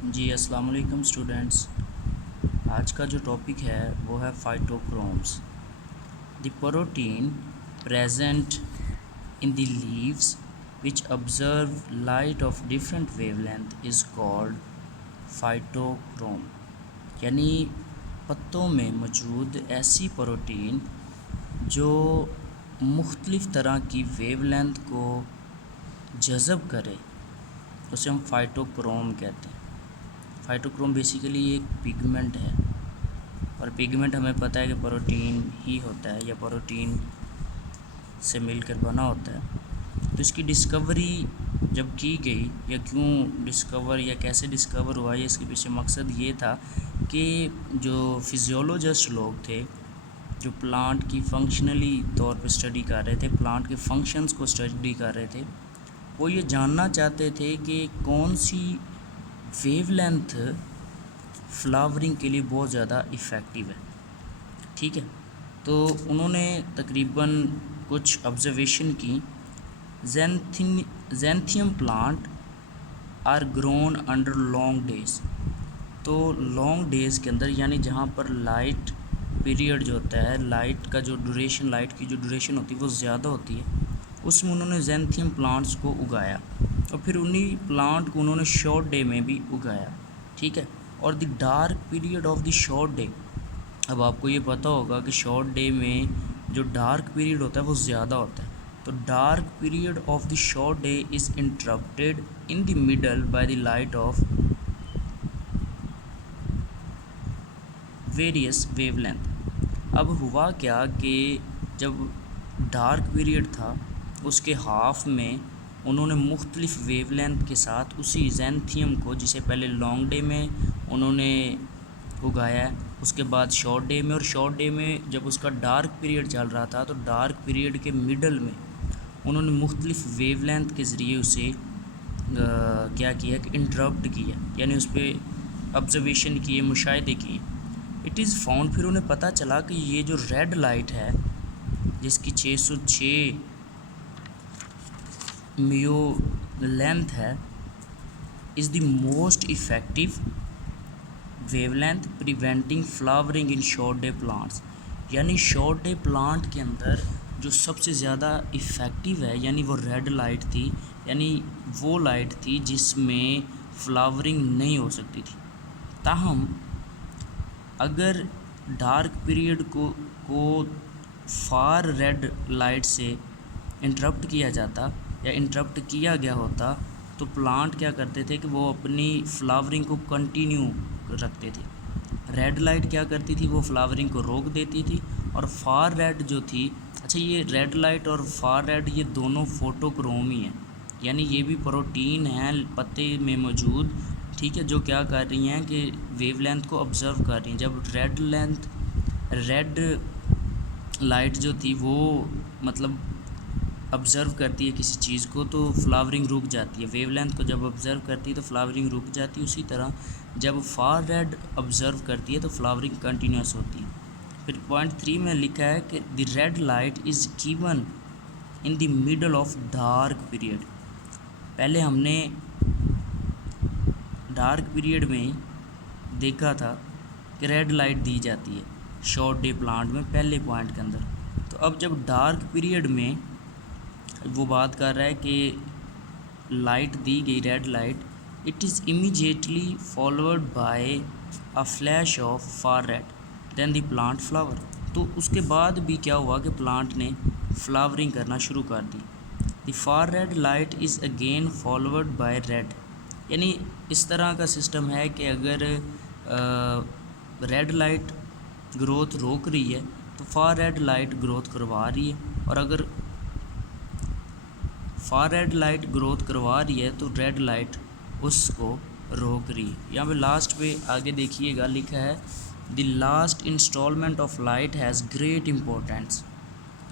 जी अस्सलाम वालेकुम स्टूडेंट्स। आज का जो टॉपिक है वो है phytochromes. The protein present in the leaves which observe light of different wavelength is called phytochrome. यानी पत्तों में मौजूद ऐसी प्रोटीन जो मुख्तलिफ़ तरह की वेवलेंथ को जज़ब करे उसे हम फाइटोक्रोम कहते हैं। फाइटोक्रोम बेसिकली एक पिगमेंट है और पिगमेंट हमें पता है कि प्रोटीन ही होता है या प्रोटीन से मिलकर बना होता है। तो इसकी डिस्कवरी जब की गई या क्यों डिस्कवर या कैसे डिस्कवर हुआ, ये इसके पीछे मकसद ये था कि जो फिजियोलॉजिस्ट लोग थे जो प्लांट की फंक्शनली तौर पे स्टडी कर रहे थे, प्लांट के फंक्शंस को स्टडी कर रहे थे, वो ये जानना चाहते थे कि कौन सी वेवलेंथ फ्लावरिंग के लिए बहुत ज़्यादा इफ़ेक्टिव है। ठीक है, तो उन्होंने तकरीबन कुछ ऑब्जर्वेशन की। Xanthium plant are grown under long days. तो लॉन्ग डेज़ के अंदर यानी जहाँ पर लाइट पीरियड जो होता है, लाइट का जो ड्यूरेशन, लाइट की जो ड्यूरेशन होती है वो ज़्यादा होती है, उसमें उन्होंने जैंथियम प्लांट्स को उगाया और फिर उन्हीं प्लांट को उन्होंने शॉर्ट डे में भी उगाया। ठीक है, और the dark period of the short day, अब आपको ये पता होगा कि शॉर्ट डे में जो डार्क पीरियड होता है वो ज़्यादा होता है। तो dark period of the short day is interrupted in the middle by the light of various wavelength. अब हुआ क्या कि जब डार्क पीरियड था उसके हाफ में उन्होंने मुख्तलिफ़ वेवलेंथ के साथ उसी जैंथियम को, जिसे पहले लॉन्ग डे में उन्होंने उगाया है, उसके बाद शॉर्ट डे में, और शॉर्ट डे में जब उसका डार्क पीरियड चल रहा था तो डार्क पीरियड के मिडल में उन्होंने मुख्तलिफ़ वेवलेंथ के ज़रिए उसे क्या किया कि इंटरप्ट किया, यानी उस पर ऑब्जर्वेशन किए, मुशाहिदे किए। इट इज़ फाउंड, फिर उन्हें पता चला कि ये जो रेड लाइट है जिसकी 606 मियो लेंथ है, is the most effective wavelength preventing flowering in short day plants. यानी शॉर्ट डे प्लांट के अंदर जो सबसे ज़्यादा इफ़ेक्टिव है, यानी वो रेड लाइट थी, यानी वो लाइट थी जिसमें फ्लावरिंग नहीं हो सकती थी। ताहम अगर डार्क पीरियड को फार रेड लाइट से इंटरप्ट किया जाता या इंटरप्ट किया गया होता तो प्लांट क्या करते थे कि वो अपनी फ्लावरिंग को कंटिन्यू रखते थे। रेड लाइट क्या करती थी, वो फ्लावरिंग को रोक देती थी। और फार रेड जो थी, अच्छा ये रेड लाइट और फार रेड ये दोनों फोटोक्रोम ही हैं, यानी ये भी प्रोटीन हैं पत्ते में मौजूद। ठीक है, जो क्या कर रही हैं कि वेवलेंथ को ऑब्ज़र्व कर रही हैं। जब रेड लाइट जो थी वो मतलब ऑब्ज़र्व करती है किसी चीज़ को तो फ्लावरिंग रुक जाती है। वेवलेंथ को जब ऑब्ज़र्व करती है तो फ्लावरिंग रुक जाती है। उसी तरह जब फार रेड ऑब्ज़र्व करती है तो फ्लावरिंग कंटिन्यूस होती है। फिर पॉइंट 3 में लिखा है कि the red light is given in the middle of dark period. पहले हमने डार्क पीरियड में देखा था कि रेड लाइट दी जाती है शॉर्ट डे प्लांट में पहले पॉइंट के अंदर। तो अब जब डार्क पीरियड में वो बात कर रहा है कि लाइट दी गई red light, it is immediately followed by a flash of far red then the plant flower. तो उसके बाद भी क्या हुआ कि प्लांट ने फ्लावरिंग करना शुरू कर दी। The far red light is again followed by red. यानी इस तरह का सिस्टम है कि अगर रेड लाइट ग्रोथ रोक रही है तो फार रेड लाइट ग्रोथ करवा रही है, और अगर फार रेड लाइट ग्रोथ करवा रही है तो रेड लाइट उसको रोक रही है। यहाँ पे लास्ट पे आगे देखिएगा लिखा है the last installment of light has great importance.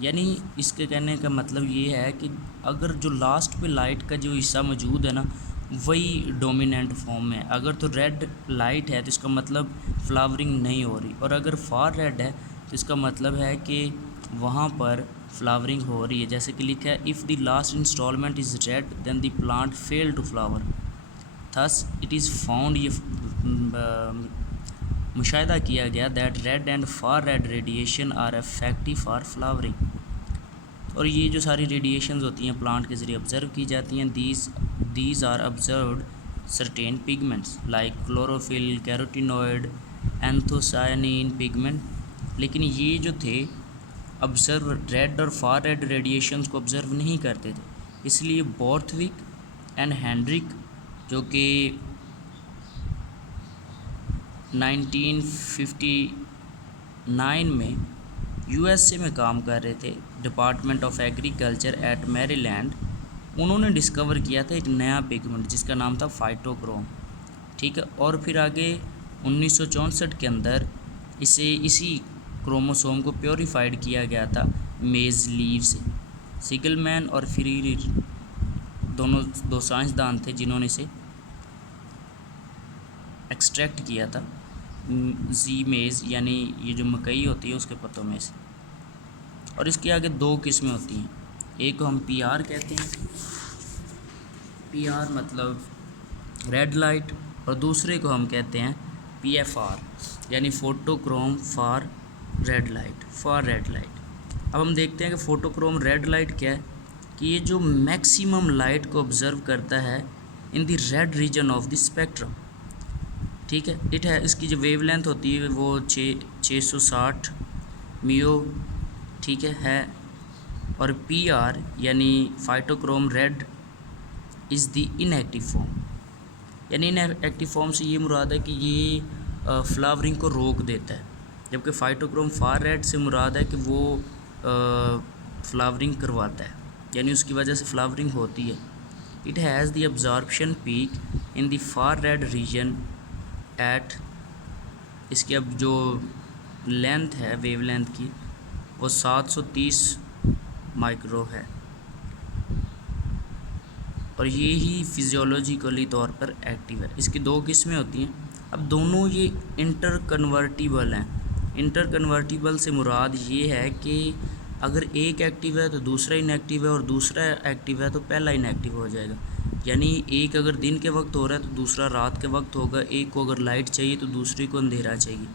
यानी इसके कहने का मतलब ये है कि अगर जो लास्ट पे लाइट का जो हिस्सा मौजूद है ना वही डोमिनेंट फॉर्म में, अगर तो रेड लाइट है तो इसका मतलब फ्लावरिंग नहीं हो रही, और अगर फार रेड है तो इसका मतलब है कि वहाँ पर फ्लावरिंग हो रही है। जैसे कि लिखा है if the last installment is red then the plant fail to flower. Thus it is found, ये मुशाहिदा किया गया that red and far red radiation are effective for flowering. और ये जो सारी रेडिएशंस होती हैं प्लांट के ज़रिए ऑब्ज़र्व की जाती हैं। These are observed certain pigments like chlorophyll, carotenoid, anthocyanin pigment. लेकिन ये जो थे ऑब्ज़र्व रेड और फार रेड रेडिएशंस को ऑब्ज़र्व नहीं करते थे, इसलिए बोर्थविक एंड हेनड्रिक जो कि 1959 में यूएसए में काम कर रहे थे, department of agriculture eight Maryland, उन्होंने डिस्कवर किया था एक नया पिगमेंट जिसका नाम था फाइटोक्रोम। ठीक है, और फिर आगे 1964 के अंदर इसी क्रोमोसोम को प्योरीफाइड किया गया था मेज लीव से। सिगलमैन और फ्रीरी दोनों दो साइंसदान थे जिन्होंने इसे एक्सट्रैक्ट किया था जी मेज़, यानी ये जो मकई होती है उसके पत्तों में से। और इसके आगे दो किस्में होती हैं, एक को हम पीआर कहते हैं, पीआर मतलब रेड लाइट, और दूसरे को हम कहते हैं पीएफआर यानी photochrome far red light, far red light. अब हम देखते हैं कि फोटोक्रोम रेड लाइट क्या है, कि ये जो मैक्सिमम लाइट को ऑब्ज़र्व करता है in the red region of the spectrum. ठीक है, इट है, इसकी जो वेवलेंथ होती है वो 660 मियो, ठीक है। और पीआर यानी phytochrome red is the inactive form, यानी इनएक्टिव फॉर्म से ये मुराद है कि ये फ्लावरिंग को रोक देता है, जबकि फाइटोक्रोम फार रेड से मुराद है कि वो फ्लावरिंग करवाता है, यानी उसकी वजह से फ्लावरिंग होती है। It has the absorption peak in the far red region at, इसकी अब जो लेंथ है वेवलेंथ की वो 730 माइक्रो है, और ये ही फिजियोलॉजिकली तौर पर एक्टिव है। इसकी दो किस्में होती हैं। अब दोनों ये इंटर कन्वर्टिबल हैं। इंटर कन्वर्टिबल से मुराद ये है कि अगर एक एक्टिव है तो दूसरा इनएक्टिव है, और दूसरा एक्टिव है तो पहला इनएक्टिव हो जाएगा। यानी एक अगर दिन के वक्त हो रहा है तो दूसरा रात के वक्त होगा, एक को अगर लाइट चाहिए तो दूसरे को अंधेरा चाहिए,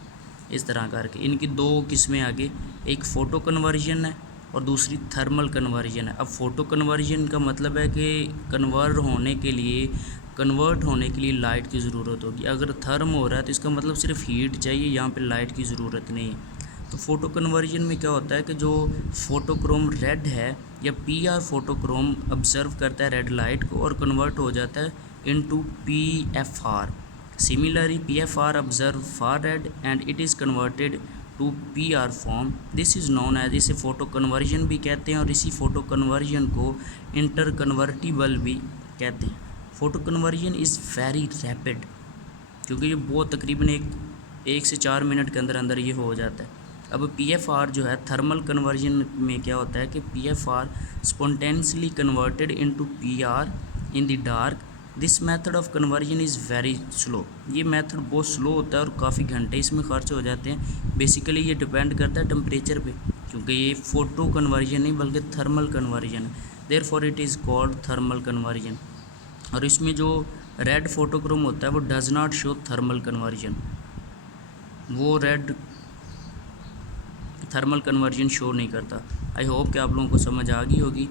इस तरह करके। इनकी दो किस्में आगे, एक फ़ोटो कन्वर्जन है और दूसरी थर्मल कन्वर्जन है। अब फ़ोटो कन्वर्जन का मतलब है कि कन्वर्ट होने के लिए लाइट की ज़रूरत होगी। अगर थर्म हो रहा है तो इसका मतलब सिर्फ हीट चाहिए, यहाँ पे लाइट की ज़रूरत नहीं है। तो फ़ोटो कन्वर्जन में क्या होता है कि जो फोटोक्रोम रेड है या पीआर फोटोक्रोम ऑब्ज़र्व करता है रेड लाइट को और कन्वर्ट हो जाता है into PFR. Similarly PFR observe far red and it is converted to PR form. This is known as, इसे फ़ोटो कन्वर्जन भी कहते हैं, और इसी फ़ोटो कन्वर्जन को इंटर कन्वर्टिबल भी कहते हैं। Photo conversion is very rapid, क्योंकि ये बहुत तकरीबन एक से 4 मिनट के अंदर अंदर ये हो जाता है। अब पीएफआर जो है थर्मल कन्वर्जन में क्या होता है कि PFR spontaneously converted into PR in the dark. This method of conversion is very slow. ये मेथड बहुत स्लो होता है और काफ़ी घंटे इसमें खर्च हो जाते हैं। बेसिकली ये डिपेंड करता है टेम्परेचर पे, क्योंकि ये फ़ोटो कन्वर्जन नहीं बल्कि थर्मल कन्वर्जन है, therefore it is called thermal conversion. और इसमें जो रेड फोटोक्रोम होता है वो does not show thermal conversion, वो रेड थर्मल कन्वर्जन शो नहीं करता। आई होप कि आप लोगों को समझ आ गई होगी।